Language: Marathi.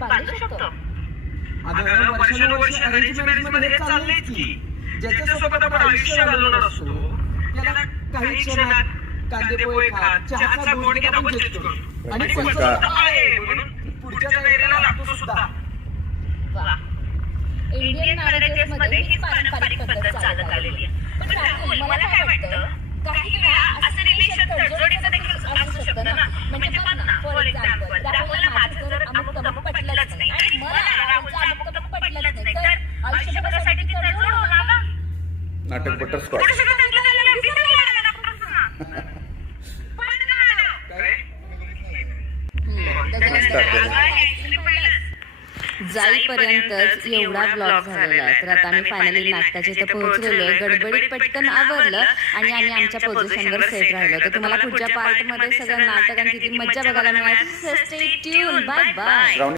बांधू शकतो. अगं वर्षानुवर्ष अरेंज मॅरेज मध्ये हे चाललंयच की. ज्याच्यासोबत आपण आयुष्य घालवणार असतो त्याला काही क्षणात कांदेपोहे खा, चहाचा गोड घेत आपण जज करतो आणि पसंत आहे म्हणून पुढच्या तयारीला लागतो सुद्धा. इंडियन मॅरेजेस मध्ये ही पारंपरिक पद्धत चालत आलेली आहे. पण राहुल, मला काय वाटतं, काही वेळा असं रिलेशन तडजोडीचं देखील असू शकतं ना. म्हणजे बघ ना, फॉर एक्झाम्पल राहुलला माझं जर अमुक तमुक पटलंच नाही आणि मला राहुलचं अमुक तमुक पटलंच नाही, तर आयुष्यभरासाठी ती तडजोड होणार ना. नाटक बटरस्कॉच. जाईपर्यंतच एवढा ब्लॉग झालेला आहे. तर आता आम्ही फायनली नाटकाच्या इथं पोहोचलेलोय. गडबडीत पटकन आवरलं आणि आम्ही आमच्या पोझिशनवर सेट राहिलो. तर तुम्हाला पुढच्या पार्ट मध्ये सगळं नाटक आणि किती मज्जा बघायला मिळाली. Stay tuned. Bye bye.